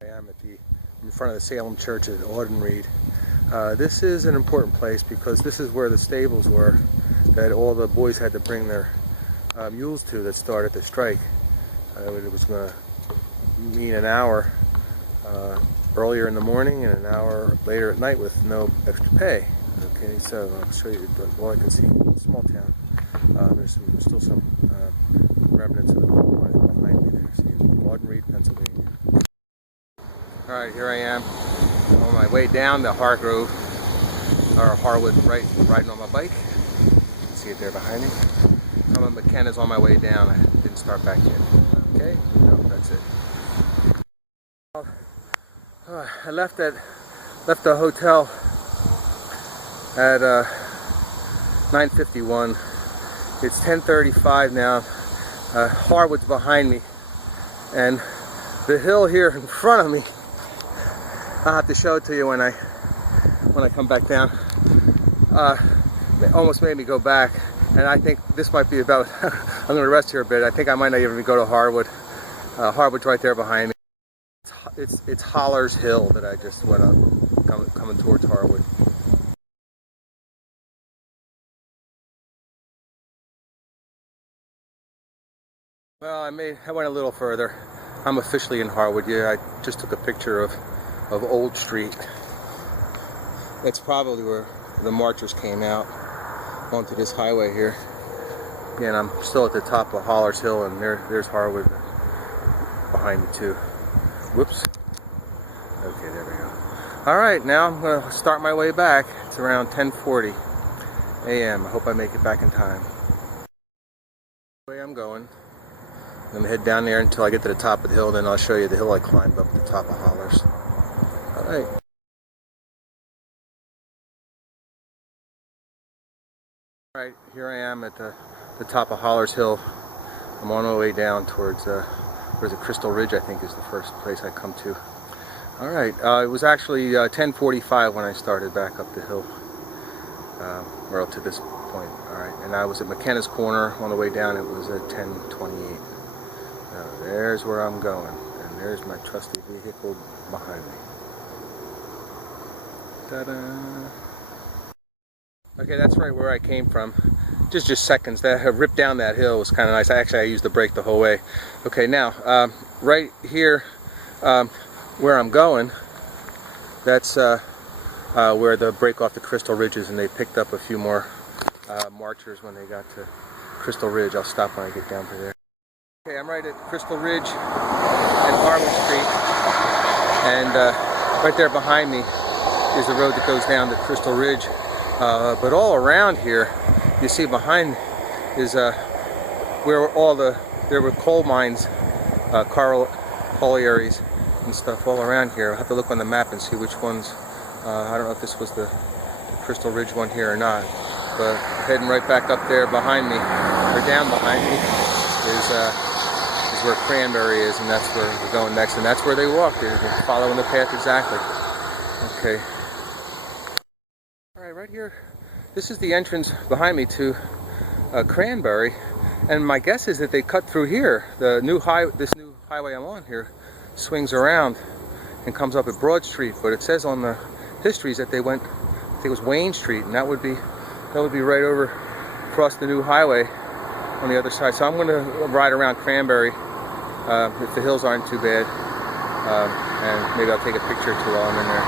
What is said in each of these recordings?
I am in front of the Salem Church at Audenried. This is an important place because this is where the stables were that all the boys had to bring their mules to that started the strike. It was going to mean an hour earlier in the morning and an hour later at night with no extra pay. Okay, so I'll show you all I can see. Small town. There's still some remnants of the coal mine behind me there. See, Audenried, Pennsylvania. Alright, here I am on my way down to Harwood, riding on my bike. You can see it there behind me. I'm at McKenna's on my way down. I didn't start back yet. Okay, no, that's it. I left the hotel at 9:51. It's 10:35 now. Harwood's behind me, and the hill here in front of me, I'll have to show it to you when I come back down. It almost made me go back, and I think this might be about. I'm going to rest here a bit. I think I might not even go to Harwood. Harwood's right there behind me. It's Holler's Hill that I just went up, coming towards Harwood. Well, I went a little further. I'm officially in Harwood. Yeah, I just took a picture of Old Street. That's probably where the marchers came out onto this highway here. Yeah, and I'm still at the top of Holler's Hill, and there's Harwood behind me too. Whoops. Okay, there we go. All right, now I'm going to start my way back. It's around 10:40 a.m. I hope I make it back in time. The way I'm going. I'm going to head down there until I get to the top of the hill, then I'll show you the hill I climbed up at the top of Holler's. Alright. Alright, here I am at the top of Holler's Hill. I'm on my way down towards, where's it, Crystal Ridge, I think is the first place I come to. Alright, it was actually 10:45 when I started back up the hill, or up to this point. Alright, and I was at McKenna's Corner on the way down. It was at 10:28. There's where I'm going, and there's my trusty vehicle behind me. Ta-da! Okay, that's right where I came from. Just seconds. That ripped down that hill was kind of nice. I used the brake the whole way. Okay, now right here, where I'm going, that's where the break off the Crystal Ridge is, and they picked up a few more marchers when they got to Crystal Ridge. I'll stop when I get down to there. Okay, I'm right at Crystal Ridge and Harwood Street, and right there behind me is the road that goes down to Crystal Ridge. But all around here, you see behind is where there were coal mines, collieries and stuff all around here. I'll have to look on the map and see which ones. I don't know if this was the Crystal Ridge one here or not, but heading right back up there behind me, or down behind me, is where Cranberry is, and that's where we're going next, and that's where they walked. They're following the path exactly. Okay. Alright, right here, this is the entrance behind me to Cranberry, and my guess is that they cut through here. This new highway I'm on here swings around and comes up at Broad Street, but it says on the histories that they went, I think it was Wayne Street, and that would be right over across the new highway on the other side. So I'm going to ride around Cranberry if the hills aren't too bad, and maybe I'll take a picture or two while I'm in there.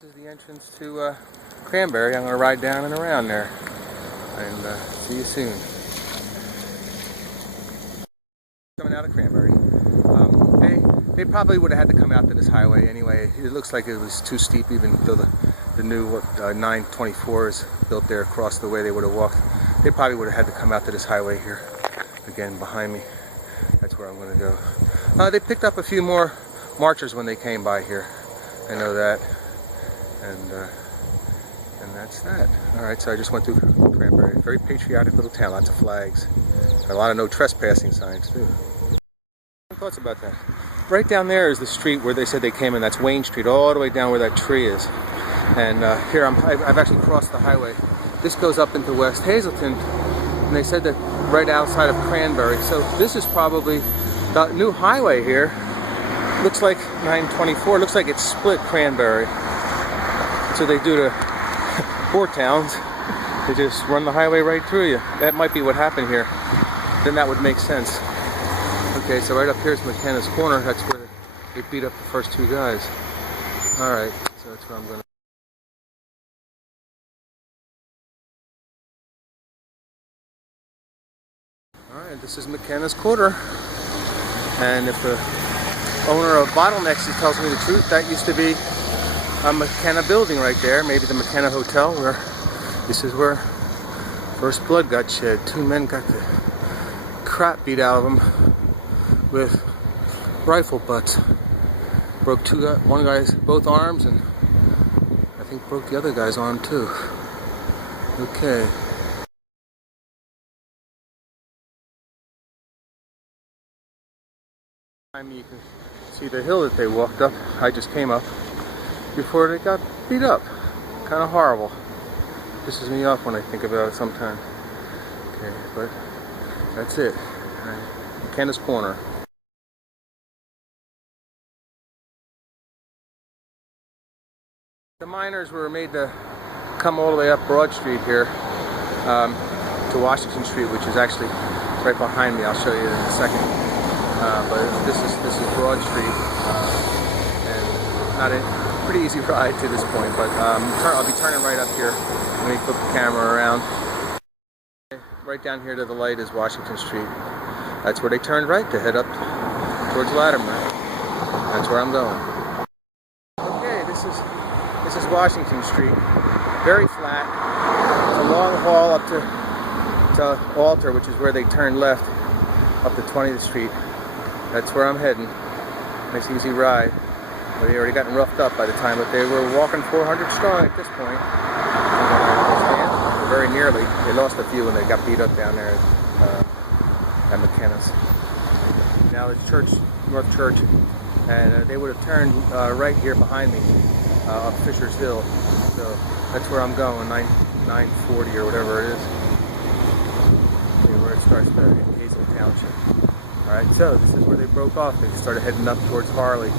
This is the entrance to Cranberry. I'm going to ride down and around there, and see you soon. Coming out of Cranberry. They probably would have had to come out to this highway anyway. It looks like it was too steep, even though the new 924 is built there across the way. They would have walked. They probably would have had to come out to this highway here. Again, behind me. That's where I'm going to go. They picked up a few more marchers when they came by here. I know that. And that's that. Alright, so I just went through Cranberry. Very patriotic little town. Lots of flags. A lot of no trespassing signs, too. What thoughts about that? Right down there is the street where they said they came in. That's Wayne Street, all the way down where that tree is. And here I've actually crossed the highway. This goes up into West Hazleton, and they said that right outside of Cranberry. So this is probably the new highway here looks like 924. Looks like it's split Cranberry. That's what they do to poor towns. They just run the highway right through you. That might be what happened here. Then that would make sense. Okay, so right up here is McKenna's Corner. That's where they beat up the first two guys. Alright, so that's where I'm going to... Alright, this is McKenna's Corner. And if the owner of Bottlenecks tells me the truth, that used to be a McKenna building right there. Maybe the McKenna Hotel, where this is where first blood got shed. Two men got the crap beat out of them with rifle butts. Broke one guy's both arms, and I think broke the other guy's arm too. Okay. You can see the hill that they walked up. I just came up before they got beat up. Kind of horrible. Pisses me off when I think about it sometimes. Okay, but that's it. McKenna's Corner. The miners were made to come all the way up Broad Street here to Washington Street, which is actually right behind me. I'll show you in a second. But this is Broad Street, and not a pretty easy ride to this point. But I'll be turning right up here. Let me flip the camera around. Right down here to the light is Washington Street. That's where they turned right to head up towards Lattimer. That's where I'm going. Okay, this is Washington Street. Very flat. It's a long haul up to Alter, which is where they turned left up to 20th Street. That's where I'm heading. Nice easy ride. But they already gotten roughed up by the time, but they were walking 400 strong at this point. Very nearly. They lost a few when they got beat up down there at McKenna's. Now it's North Church, and they would have turned right here behind me up Fisher's Hill. So that's where I'm going, 940 or whatever it is. See where it starts there in Hazel Township. Alright, so this is where they broke off. They started heading up towards Harley.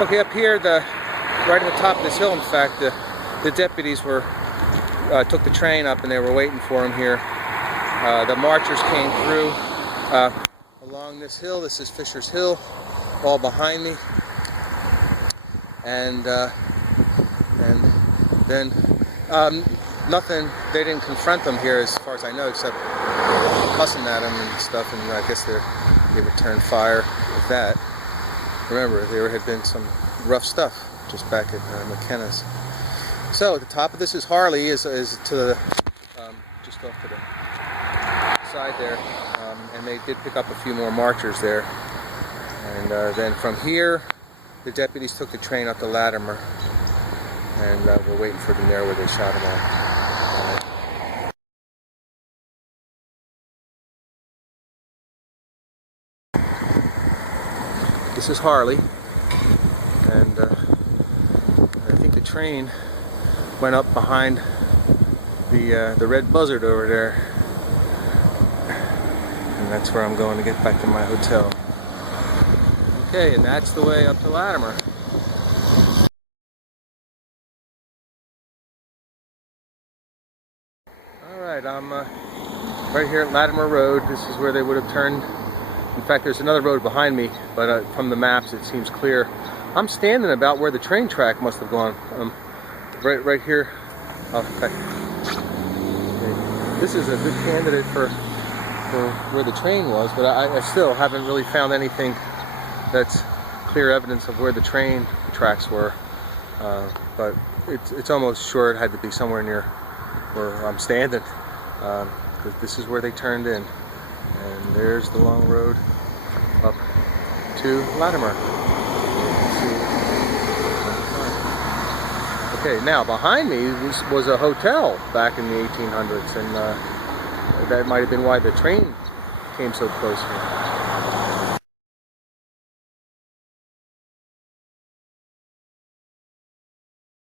Okay, up here, right at the top of this hill, in fact, the deputies took the train up and they were waiting for him here. The marchers came through along this hill. This is Fisher's Hill, all behind me. And then nothing, they didn't confront them here as far as I know, except cussing at them and stuff, and I guess they returned fire with that. Remember, there had been some rough stuff just back at McKenna's. So at the top of this is Harley, is to the just off to the side there, and they did pick up a few more marchers there. And then from here, the deputies took the train up to Lattimer, and we're waiting for them there where they shot them all. This is Harley, and I think the train went up behind the Red Buzzard over there, and that's where I'm going to get back to my hotel. Okay, and that's the way up to Lattimer. Alright, I'm right here at Lattimer Road. This is where they would have turned. In fact, there's another road behind me, but from the maps it seems clear. I'm standing about where the train track must have gone. Right here. Oh, this is a good candidate for where the train was, but I still haven't really found anything that's clear evidence of where the train tracks were. But it's almost sure it had to be somewhere near where I'm standing. Because this is where they turned in. And there's the long road up to Lattimer. Okay, now behind me was a hotel back in the 1800s, and that might have been why the train came so close here.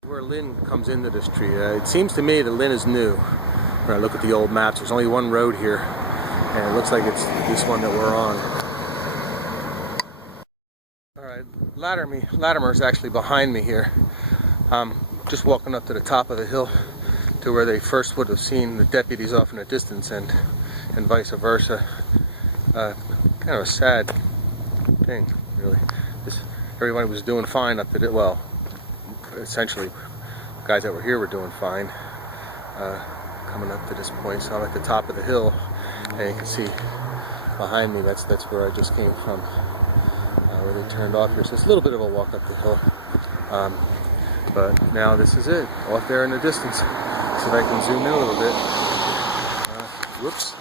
Where Lynn comes into the street. It seems to me that Lynn is new. When I look at the old maps, there's only one road here. And it looks like it's this one that we're on. Alright, Lattimer is actually behind me here. Just walking up to the top of the hill to where they first would have seen the deputies off in the distance, and vice versa. Kind of a sad thing, really. Everybody was doing fine up to it. Well, essentially, the guys that were here were doing fine. Coming up to this point, so I'm at the top of the hill, and you can see behind me. That's where I just came from, where they turned off here. So it's a little bit of a walk up the hill, but now this is it, off there in the distance. See if I can zoom in a little bit. Whoops.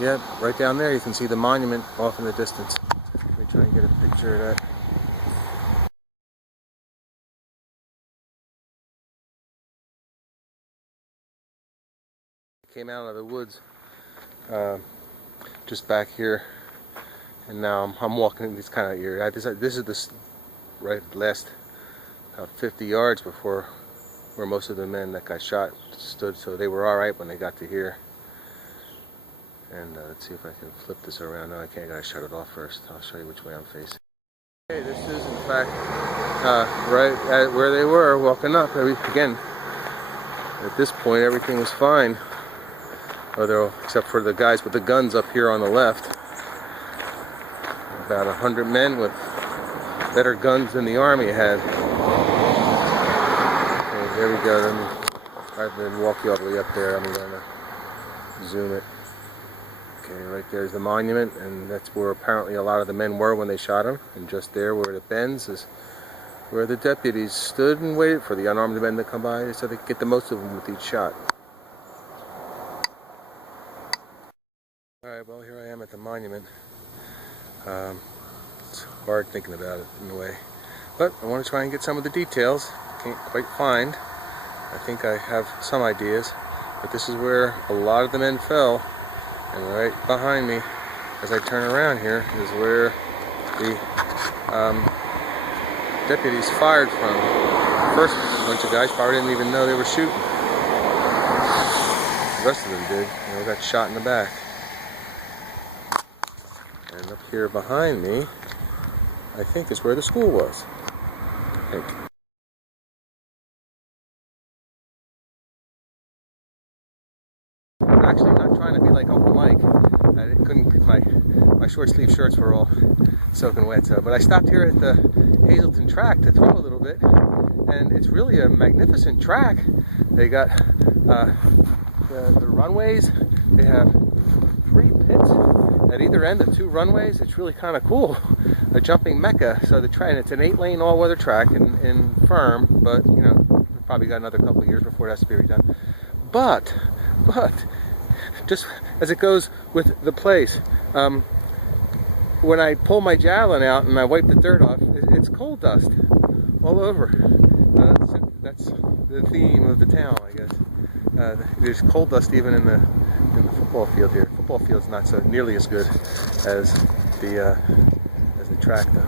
Yep, right down there you can see the monument off in the distance. Let me try and get a picture of that. Came out of the woods just back here, and now I'm walking in this kind of area. This is the right last 50 yards before where most of the men that got shot stood, so they were all right when they got to here. And let's see if I can flip this around. No, I can't. I gotta shut it off first. I'll show you which way I'm facing. Okay, this is in fact right at where they were walking up. Again, at this point everything was fine, except for the guys with the guns up here on the left. About 100 men with better guns than the army had. Okay, there we go. Rather than walk you all the way up there, I'm gonna zoom it. Okay, right there's the monument, and that's where apparently a lot of the men were when they shot him. And just there where it bends is where the deputies stood and waited for the unarmed men to come by so they could get the most of them with each shot. Alright, well, here I am at the monument. It's hard thinking about it in a way, but I want to try and get some of the details. Can't quite find. I think I have some ideas, but this is where a lot of the men fell. And right behind me, as I turn around here, is where the deputies fired from. First, a bunch of guys probably didn't even know they were shooting. The rest of them did. Got shot in the back. And up here behind me, I think is where the school was. I think. Actually, not trying to be like Uncle Mike. I couldn't. My short sleeve shirts were all soaking wet. But I stopped here at the Hazleton track to throw a little bit, and it's really a magnificent track. They got the runways. They have 3 pits at either end of 2 runways. It's really kind of cool. A jumping mecca. So the train, it's an 8-lane all-weather track in firm, but we've probably got another couple of years before it has to be redone. But just as it goes with the place, when I pull my javelin out and I wipe the dirt off, it's coal dust all over. That's the theme of the town, I guess. There's coal dust even in the football field here. Football field's not so nearly as good as the track though.